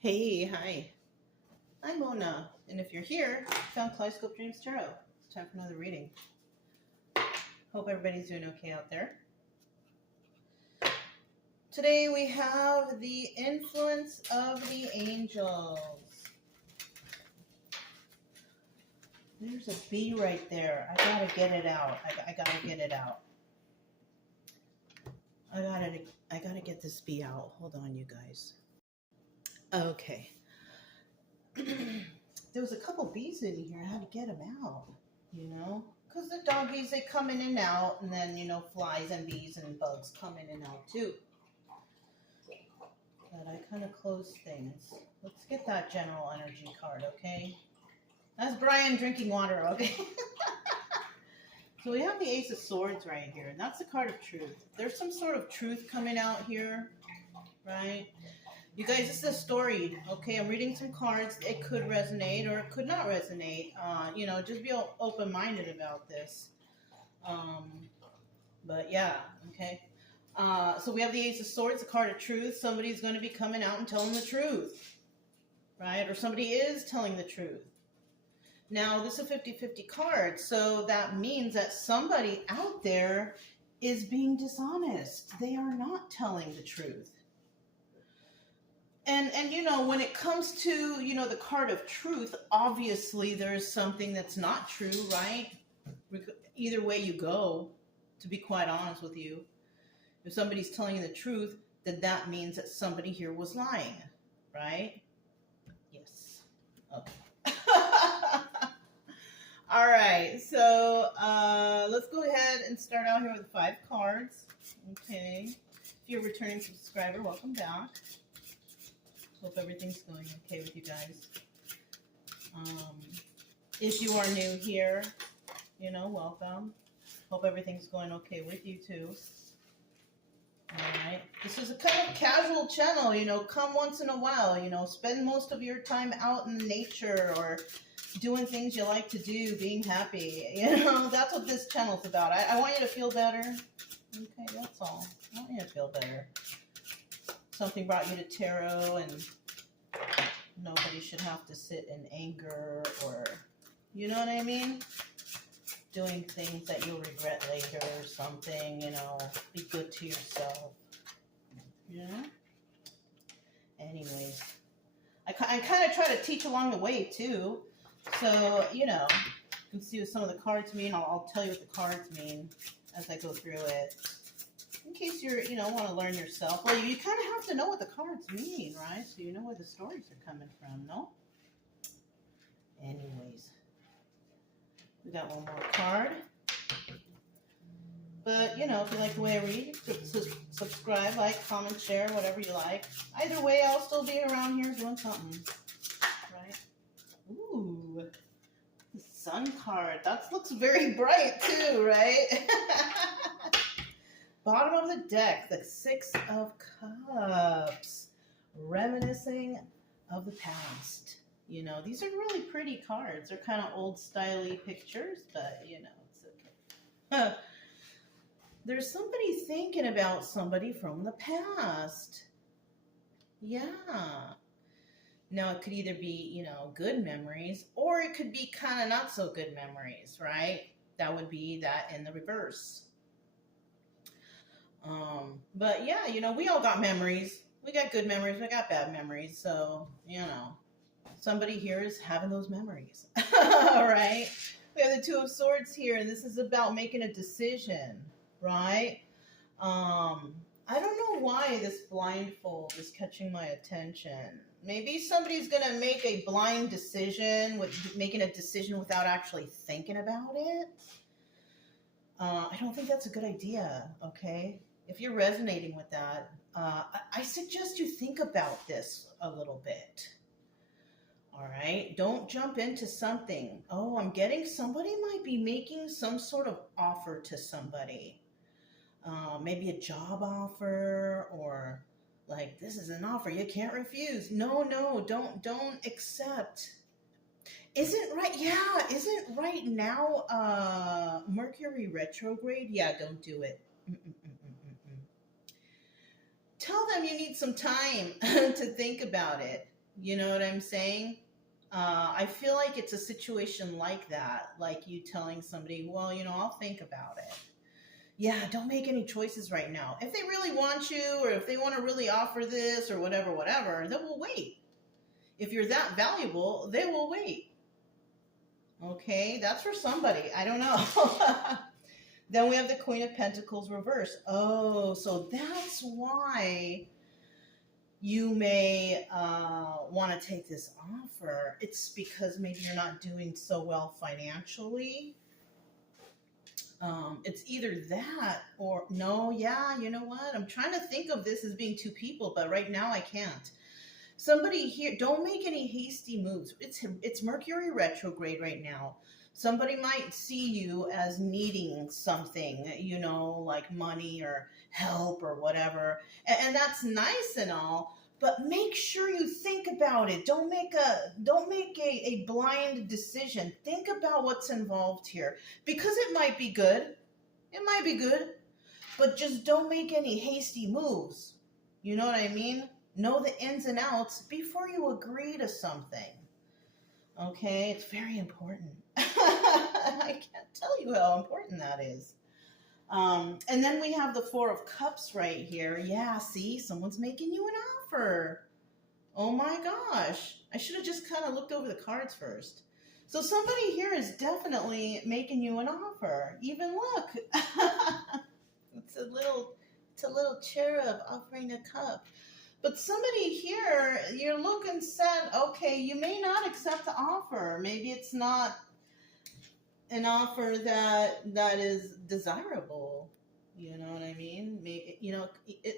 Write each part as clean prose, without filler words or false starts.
Hey, hi. I'm Mona, and if you're here, you found Kaleidoscope Dreams Tarot. It's time for another reading. Hope everybody's doing okay out there. Today we have the influence of the angels. There's a bee right there. I gotta get it out. I gotta get it out. I gotta get this bee out. Hold on, you guys. Okay. There was a couple bees in here. I had to get them out, because the doggies, they come in and out, and then, flies and bees and bugs come in and out too. But I kind of close things. Let's get that general energy card, okay? That's Brian drinking water, okay? So we have the Ace of Swords right here, and that's the card of truth. There's some sort of truth coming out here, right? You guys, this is a story, okay? I'm reading some cards. It could resonate or it could not resonate. Just be open-minded about this. But yeah, okay. So we have the Ace of Swords, the card of truth. Somebody's going to be coming out and telling the truth, right? Or somebody is telling the truth. Now, this is a 50-50 card, so that means that somebody out there is being dishonest. They are not telling the truth. And when it comes to, the card of truth, obviously there's something that's not true, right? Either way you go, to be quite honest with you. If somebody's telling you the truth, then that means that somebody here was lying, right? Yes. Okay. All right, so let's go ahead and start out here with 5 cards. Okay. If you're a returning subscriber, welcome back. Hope everything's going okay with you guys. If you are new here, welcome. Hope everything's going okay with you too. All right. This is a kind of casual channel, come once in a while, spend most of your time out in nature or doing things you like to do, being happy. That's what this channel's about. I want you to feel better. Okay, that's all. I want you to feel better. Something brought you to tarot, and nobody should have to sit in anger or, you know what I mean? Doing things that you'll regret later or something, be good to yourself. Anyways, I kind of try to teach along the way too. So, you can see what some of the cards mean. I'll tell you what the cards mean as I go through it. In case you're, want to learn yourself. Well, you kind of have to know what the cards mean, right? So you know where the stories are coming from, no? Anyways. We got one more card. But, if you like the way I read, subscribe, like, comment, share, whatever you like. Either way, I'll still be around here doing something. Right? Ooh. The Sun card. That looks very bright, too, right? Bottom of the deck, the 6 of Cups. Reminiscing of the past. These are really pretty cards. They're kind of old-style-y pictures, but, it's okay. There's somebody thinking about somebody from the past. Yeah. Now, it could either be, good memories, or it could be kind of not so good memories, right? That would be that in the reverse. But yeah, we all got memories. We got good memories. We got bad memories. So, somebody here is having those memories. All right. We have the 2 of Swords here, and this is about making a decision, right? I don't know why this blindfold is catching my attention. Maybe somebody's going to make a blind decision, making a decision without actually thinking about it. I don't think that's a good idea, okay? If you're resonating with that, I suggest you think about this a little bit. All right? Don't jump into something. Oh, I'm getting somebody might be making some sort of offer to somebody. Maybe a job offer, or like, this is an offer you can't refuse. No, don't accept. Isn't right now Mercury retrograde? Yeah, don't do it. Tell them you need some time to think about it. You know what I'm saying? I feel like it's a situation like that, like you telling somebody, well, I'll think about it. Yeah, don't make any choices right now. If they really want you, or if they want to really offer this or whatever, they will wait. If you're that valuable, they will wait. Okay, that's for somebody. I don't know. Then we have the Queen of Pentacles reversed. Oh, so that's why you may want to take this offer. It's because maybe you're not doing so well financially. It's either that or no, yeah, you know what? I'm trying to think of this as being two people, but right now I can't. Somebody here, don't make any hasty moves. It's Mercury retrograde right now. Somebody might see you as needing something, like money or help or whatever. And that's nice and all, but make sure you think about it. Don't make a blind decision. Think about what's involved here, because it might be good. It might be good, but just don't make any hasty moves. You know what I mean? Know the ins and outs before you agree to something. Okay, it's very important. I can't tell you how important that is. And then we have the Four of Cups right here. Yeah, see, someone's making you an offer. Oh my gosh. I should have just kind of looked over the cards first. So somebody here is definitely making you an offer. Even look. It's a little cherub offering a cup. But somebody here, you're looking sad. Okay, you may not accept the offer. Maybe it's not an offer that is desirable. You know what I mean? Maybe,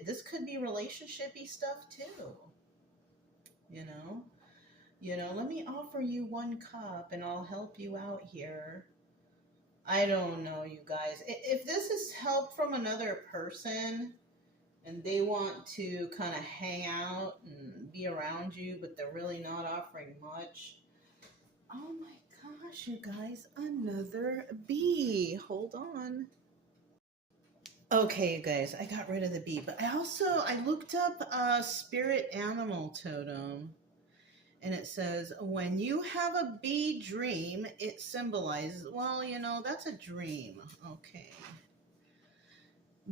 this could be relationshipy stuff too. Let me offer you one cup and I'll help you out here. I don't know, you guys. If this is help from another person and they want to kind of hang out and be around you, but they're really not offering much. Oh my gosh, you guys, another bee. Hold on. Okay, you guys, I got rid of the bee, but I looked up a spirit animal totem, and it says, when you have a bee dream, it symbolizes, well, that's a dream. Okay.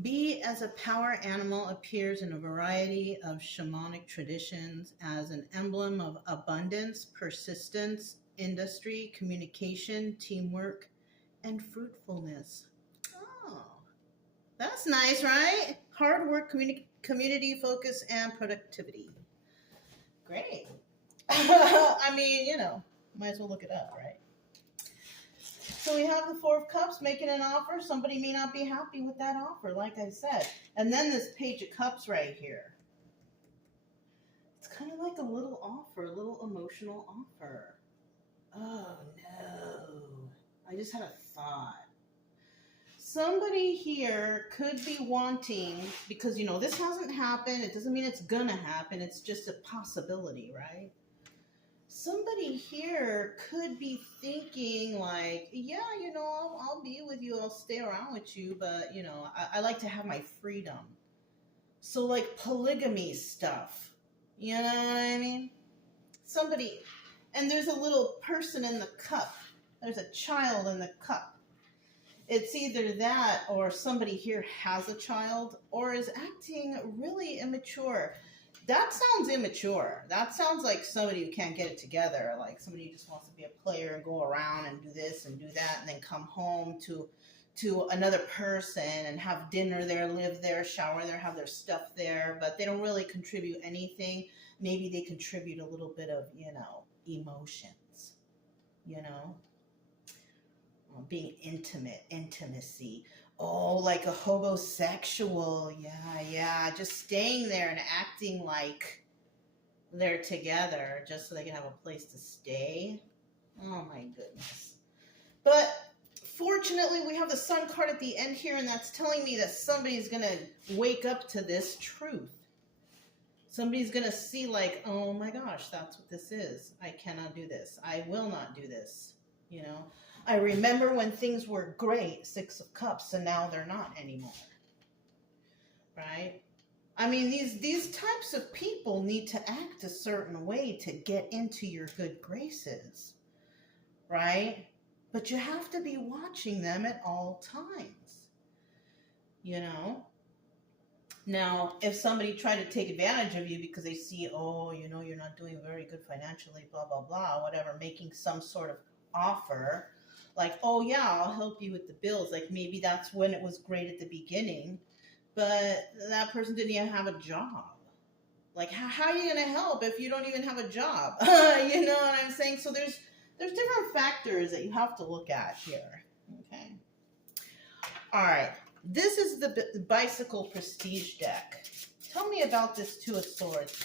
Bee as a power animal appears in a variety of shamanic traditions as an emblem of abundance, persistence, industry, communication, teamwork, and fruitfulness. Oh, that's nice, right? Hard work, community focus, and productivity. Great. I mean, might as well look it up, right? So we have the Four of Cups making an offer. Somebody may not be happy with that offer, like I said. And then this Page of Cups right here. It's kind of like a little offer, a little emotional offer. Oh, no. I just had a thought. Somebody here could be wanting, because, this hasn't happened. It doesn't mean it's going to happen. It's just a possibility, right? Somebody here could be thinking like, yeah, I'll be with you. I'll stay around with you. But, I like to have my freedom. So like polygamy stuff. You know what I mean? Somebody, and there's a little person in the cup. There's a child in the cup. It's either that or somebody here has a child or is acting really immature. That sounds immature. That sounds like somebody who can't get it together, like somebody who just wants to be a player and go around and do this and do that and then come home to another person and have dinner there, live there, shower there, have their stuff there, but they don't really contribute anything. Maybe they contribute a little bit of, emotions, being intimacy. Oh, like a hobosexual. Yeah. Just staying there and acting like they're together just so they can have a place to stay. Oh my goodness. But fortunately, we have the Sun card at the end here, and that's telling me that somebody's going to wake up to this truth. Somebody's going to see like, oh my gosh, that's what this is. I cannot do this. I will not do this. I remember when things were great, Six of Cups, and now they're not anymore. Right? I mean, these types of people need to act a certain way to get into your good graces, right? But you have to be watching them at all times, you know? Now, if somebody tried to take advantage of you because they see, oh, you know, you're not doing very good financially, blah, blah, blah, whatever, making some sort of offer, like, oh, yeah, I'll help you with the bills. Like, maybe that's when it was great at the beginning, but that person didn't even have a job. Like, how are you going to help if you don't even have a job? You know what I'm saying? So there's different factors that you have to look at here. Okay. All right. This is the Bicycle Prestige deck. Tell me about this Two of Swords.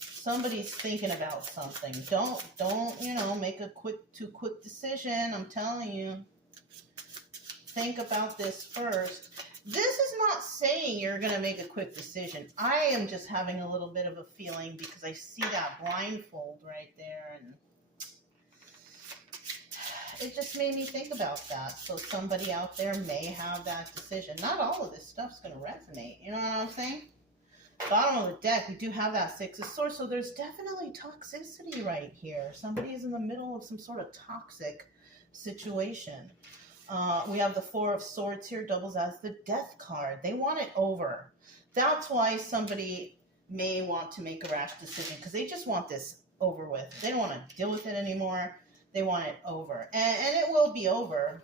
Somebody's thinking about something. Don't, you know, make a too quick decision. I'm telling you. Think about this first. This is not saying you're going to make a quick decision. I am just having a little bit of a feeling because I see that blindfold right there, and it just made me think about that. So somebody out there may have that decision. Not all of this stuff's going to resonate. You know what I'm saying? Bottom of the deck, we do have that Six of Swords. So there's definitely toxicity right here. Somebody is in the middle of some sort of toxic situation. We have the Four of Swords here, doubles as the Death card. They want it over. That's why somebody may want to make a rash decision, because they just want this over with. They don't want to deal with it anymore. They want it over. And it will be over.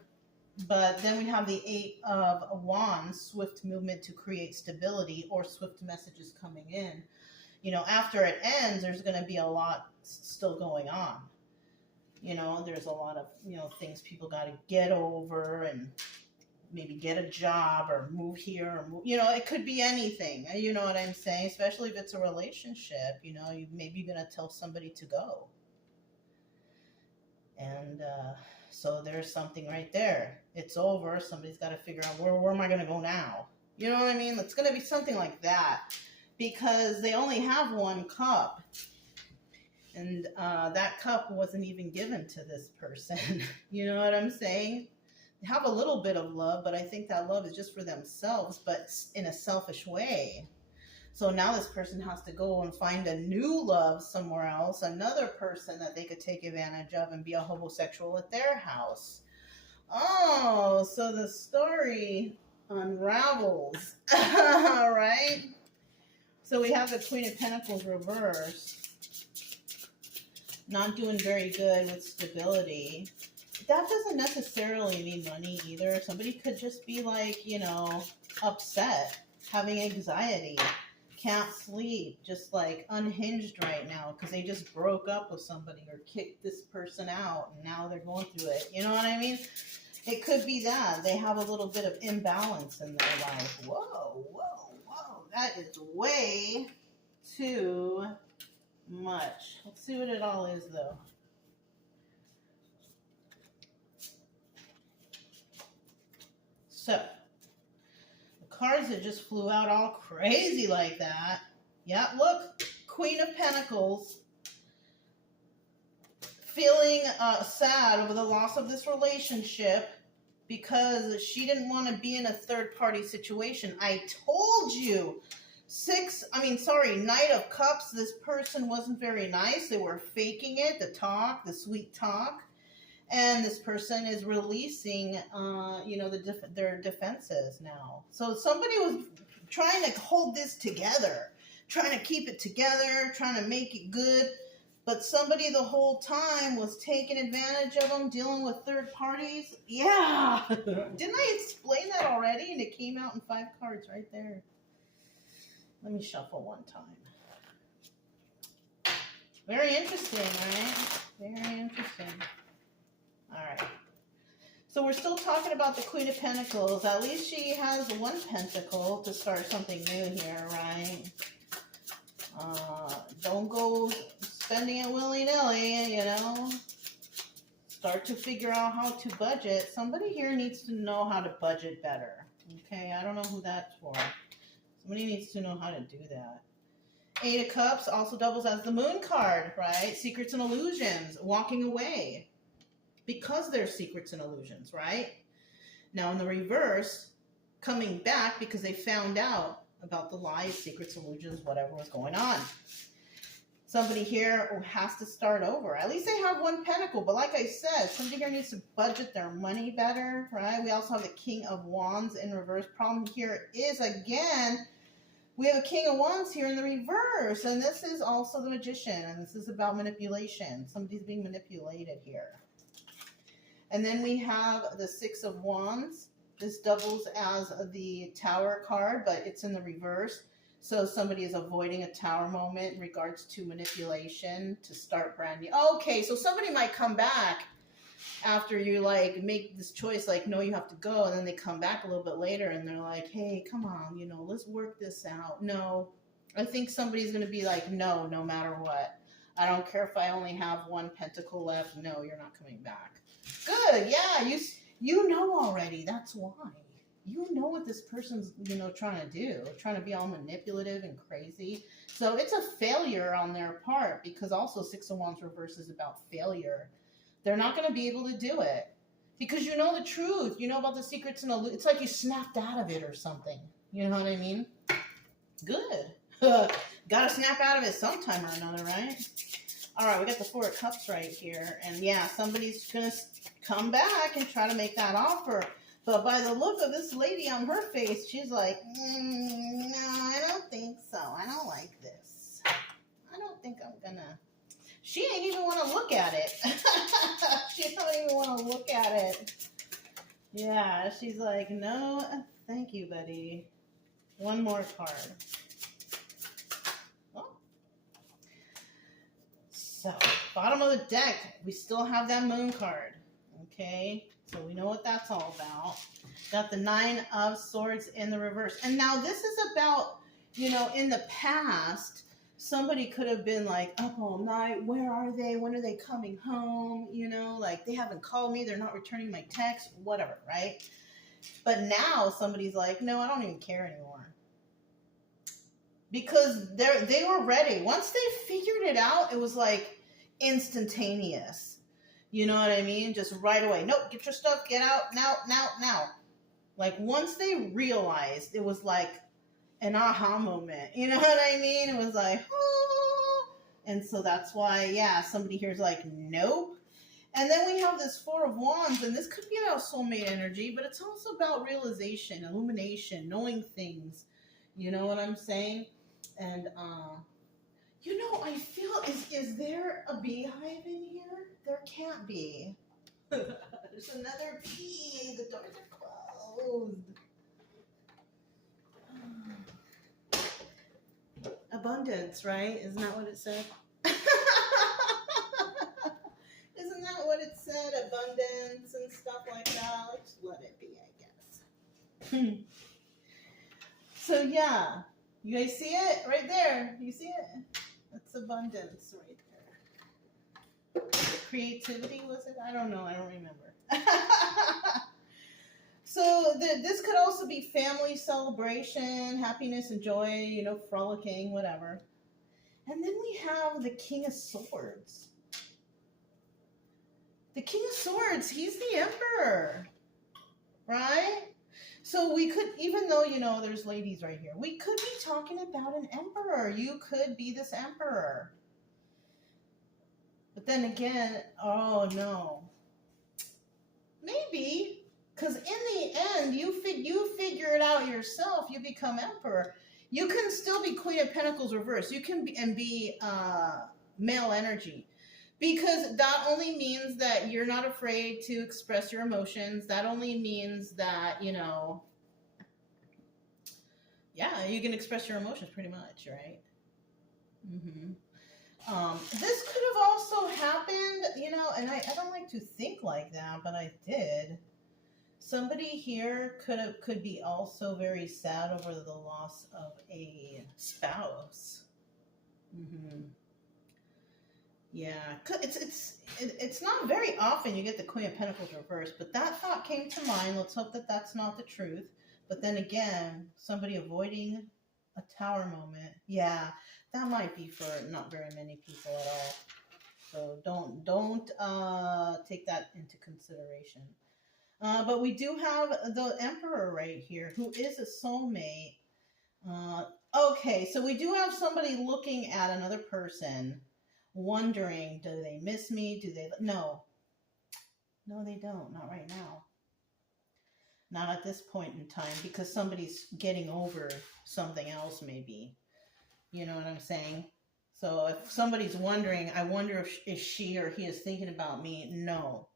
But then we have the Eight of Wands, swift movement to create stability, or swift messages coming in. You know, after it ends, there's going to be a lot still going on. You know, there's a lot of, you know, things people got to get over, and maybe get a job or move here, or move, you know, it could be anything. You know what I'm saying? Especially if it's a relationship, you know, you maybe going to tell somebody to go. And so there's something right there. It's over. Somebody's got to figure out where am I going to go now? You know what I mean? It's going to be something like that, because they only have one cup. And that cup wasn't even given to this person. You know what I'm saying? They have a little bit of love, but I think that love is just for themselves, but in a selfish way. So now this person has to go and find a new love somewhere else, another person that they could take advantage of and be a homosexual at their house. Oh, so the story unravels. All right. So we have the Queen of Pentacles reversed. Not doing very good with stability. That doesn't necessarily mean money either. Somebody could just be like, you know, upset, having anxiety, can't sleep, just like unhinged right now because they just broke up with somebody or kicked this person out and now they're going through it. You know what I mean? It could be that. They have a little bit of imbalance in their life. Whoa, whoa, whoa. That is way too much. Let's see what it all is, though. So, the cards that just flew out all crazy like that. Yeah, look, Queen of Pentacles. Feeling sad over the loss of this relationship because she didn't want to be in a third-party situation. I told you. Knight of Cups, this person wasn't very nice. They were faking it, the talk, the sweet talk. And this person is releasing, their defenses now. So somebody was trying to hold this together, trying to keep it together, trying to make it good. But somebody the whole time was taking advantage of them, dealing with third parties. Yeah. Didn't I explain that already? And it came out in 5 cards right there. Let me shuffle one time. Very interesting, right? Very interesting. All right. So we're still talking about the Queen of Pentacles. At least she has 1 pentacle to start something new here, right? Don't go spending it willy-nilly, you know. Start to figure out how to budget. Somebody here needs to know how to budget better. Okay, I don't know who that's for. Somebody needs to know how to do that. 8 of Cups also doubles as the Moon card, right? Secrets and illusions, walking away. Because there's secrets and illusions, right? Now in the reverse, coming back because they found out about the lies, secrets, illusions, whatever was going on. Somebody here has to start over. At least they have one pentacle. But like I said, somebody here needs to budget their money better, right? We also have the King of Wands in reverse. Problem here is, again, we have a King of Wands here in the reverse. And this is also the Magician. And this is about manipulation. Somebody's being manipulated here. And then we have the Six of Wands. This doubles as the Tower card, but it's in the reverse. So somebody is avoiding a Tower moment in regards to manipulation to start brand new. Okay, so somebody might come back after you like make this choice, like, no, you have to go. And then they come back a little bit later and they're like, hey, come on, you know, let's work this out. No, I think somebody's going to be like, no, no matter what. I don't care if I only have one pentacle left. No, you're not coming back. Good. Yeah, you know already. That's why. You know what this person's, you know, trying to do, trying to be all manipulative and crazy. So it's a failure on their part, because also Six of Wands reverse is about failure. They're not going to be able to do it because you know the truth. You know about the secrets, and it's like you snapped out of it or something. You know what I mean? Good. Got to snap out of it sometime or another, right? All right, we got the Four of Cups right here. And yeah, somebody's going to come back and try to make that offer. But by the look of this lady on her face, she's like, no, I don't think so. I don't like this. I don't think I'm going to. She ain't even want to look at it. She don't even want to look at it. Yeah, she's like, no, thank you, buddy. One more card. Oh. So, bottom of the deck, we still have that Moon card. Okay, so we know what that's all about. Got the Nine of Swords in the reverse. And now this is about, you know, in the past, somebody could have been like up all night. Where are they? When are they coming home? You know, like they haven't called me. They're not returning my text, whatever, right? But now somebody's like, no, I don't even care anymore. Because they were ready. Once they figured it out, it was like instantaneous. You know what I mean? Just right away. Nope, get your stuff, get out, now, now, now. Like once they realized, it was like an aha moment. You know what I mean? It was like, oh. And so that's why, yeah, somebody here's like, nope. And then we have this Four of Wands, and this could be about soulmate energy, but it's also about realization, illumination, knowing things. You know what I'm saying? And, you know, I feel, is there a beehive in here? There can't be. There's another bee. The doors are closed. Abundance, right? Isn't that what it said? Isn't that what it said? Abundance and stuff like that. Let's let it be, I guess. So, yeah. You guys see it? Right there. You see it? That's abundance right there. Creativity, was it? I don't know. I don't remember. So this could also be family celebration, happiness and joy, you know, frolicking, whatever. And then we have the King of Swords. The King of Swords, he's the Emperor, right? So we could, even though, you know, there's ladies right here, we could be talking about an emperor. You could be this emperor. But then again, oh no. Maybe, because in the end, you figure it out yourself. You become emperor. You can still be Queen of Pentacles reverse. You can be male energy. Because that only means that you're not afraid to express your emotions. That only means that, you know, yeah, you can express your emotions pretty much, right? This could have also happened, you know, and I don't like to think like that, but I did. Somebody here could be also very sad over the loss of a spouse. Yeah, it's not very often you get the Queen of Pentacles reversed, but that thought came to mind. Let's hope that that's not the truth. But then again, somebody avoiding a Tower moment. Yeah, that might be for not very many people at all. So don't take that into consideration. But we do have the Emperor right here, who is a soulmate. Okay, so we do have somebody looking at another person, wondering, do they miss me? Do they? No. No, they don't. Not right now. Not at this point in time, because somebody's getting over something else, maybe. You know what I'm saying? So if somebody's wondering, I wonder if she or he is thinking about me. No.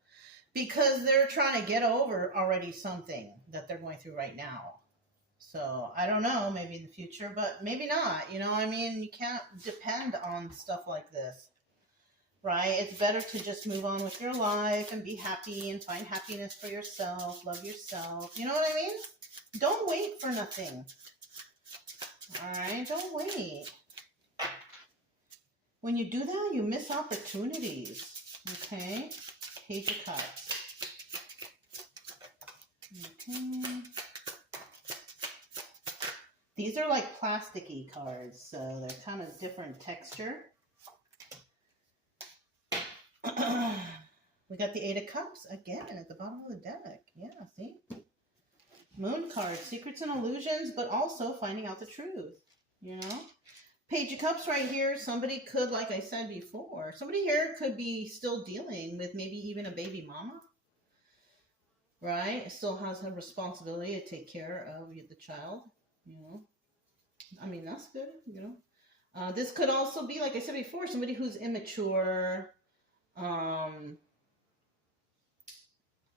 Because they're trying to get over already something that they're going through right now. So I don't know, maybe in the future, but maybe not. You know, I mean, you can't depend on stuff like this, right? It's better to just move on with your life and be happy and find happiness for yourself, love yourself. You know what I mean? Don't wait for nothing. All right, don't wait. When you do that, you miss opportunities. Okay, Page of Cups. Okay. These are like plasticky cards, so they're kind of different texture. We got the Eight of Cups again at the bottom of the deck. Yeah, see? Moon card, secrets and illusions, but also finding out the truth, you know? Page of Cups right here, somebody could, like I said before, somebody here could be still dealing with maybe even a baby mama, right? Still has a responsibility to take care of the child, you know? I mean, that's good, you know? This could also be, like I said before, somebody who's immature,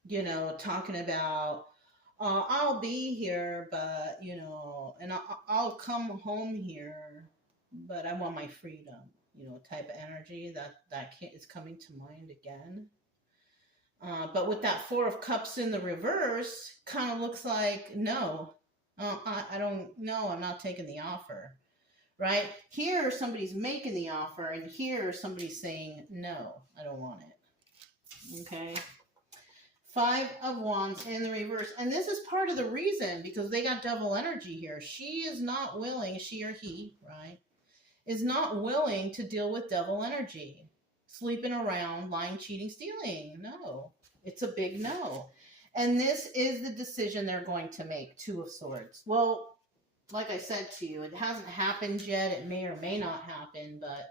you know, talking about, I'll be here, but, you know, and I'll come home here, but I want my freedom, you know, type of energy that is coming to mind again. But with that Four of Cups in the reverse, kind of looks like, no, I don't, no, I'm not taking the offer, right? Here, somebody's making the offer, and here, somebody's saying, no, I don't want it, okay? Five of Wands in the reverse. And this is part of the reason, because they got double energy here. She is not willing, she or he, right, is not willing to deal with double energy. Sleeping around, lying, cheating, stealing. No. It's a big no. And this is the decision they're going to make. Two of Swords. Well, like I said to you, it hasn't happened yet. It may or may not happen, but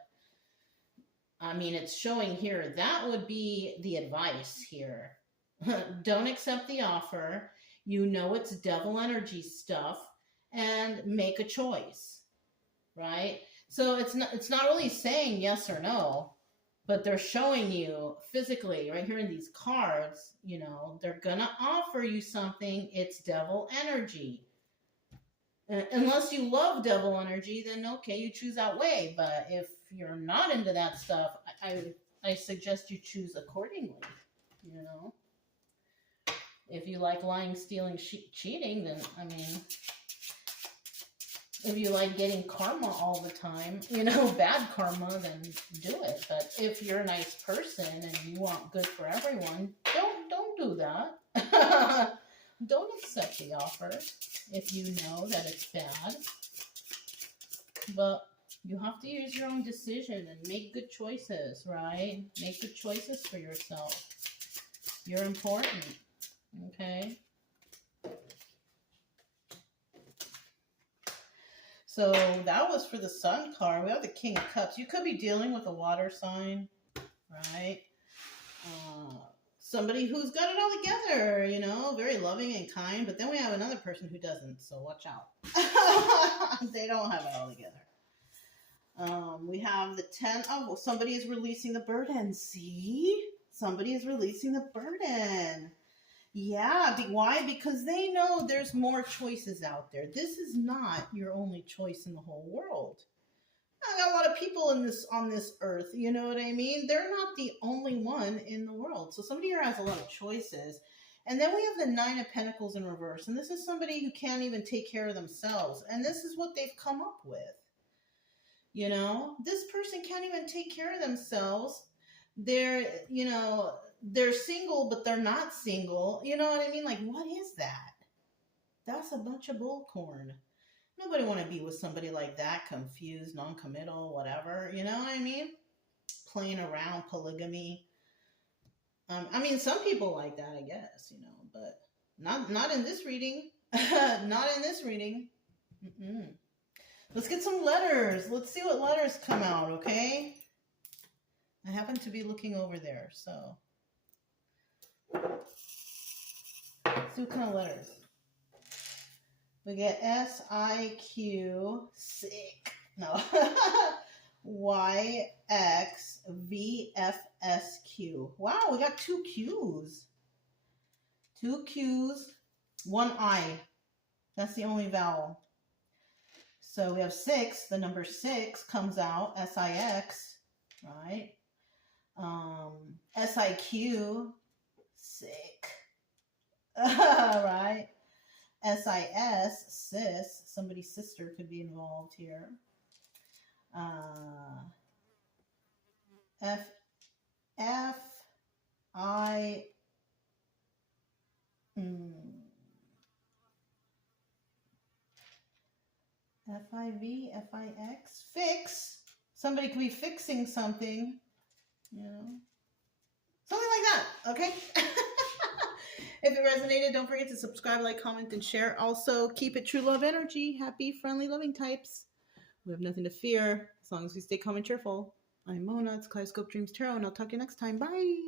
I mean, it's showing here. That would be the advice here. Don't accept the offer. You know it's devil energy stuff, and make a choice, right? So it's not really saying yes or no, but they're showing you physically right here in these cards, you know, they're gonna offer you something. It's devil energy. Unless you love devil energy, then okay, you choose that way. But if you're not into that stuff, I suggest you choose accordingly, you know. If you like lying, stealing, cheating, then, I mean, if you like getting karma all the time, you know, bad karma, then do it. But if you're a nice person and you want good for everyone, don't do that. Don't accept the offer if you know that it's bad. But you have to use your own decision and make good choices, right? Make good choices for yourself. You're important. Okay. So that was for the Sun card. We have the King of Cups. You could be dealing with a water sign, right? Somebody who's got it all together, you know, very loving and kind. But then we have another person who doesn't, so watch out. They don't have it all together. We have the 10 of, well, somebody is releasing the burden. See? Somebody is releasing the burden. Yeah, why? Because they know there's more choices out there. This is not your only choice in the whole world. I got a lot of people on this earth, you know what I mean? They're not the only one in the world. So somebody here has a lot of choices. And then we have the Nine of Pentacles in reverse. And this is somebody who can't even take care of themselves. And this is what they've come up with. You know, this person can't even take care of themselves. They're, you know, they're single, but they're not single. You know what I mean? Like, what is that? That's a bunch of bullcorn. Nobody want to be with somebody like that, confused, non-committal, whatever. You know what I mean? Playing around, polygamy. I mean, some people like that, I guess, you know, but not in this reading. Not in this reading. Let's get some letters. Let's see what letters come out, okay? I happen to be looking over there, so. Let's see what kind of letters. We get S-I-Q, sick. No. Y-X-V-F-S-Q. Wow, we got 2 Qs. 2 Qs, 1 I. That's the only vowel. So we have 6. The number 6 comes out, S-I-X, right? S-I-Q, sick. Right? S-I-S, sis. Somebody's sister could be involved here. F-I... F-I-V, F-I-X, fix. Somebody could be fixing something, you know. Something like that, okay? If it resonated, don't forget to subscribe, like, comment, and share. Also, keep it true love energy. Happy, friendly, loving types. We have nothing to fear as long as we stay calm and cheerful. I'm Mona. It's Kaleidoscope Dreams Tarot, and I'll talk to you next time. Bye.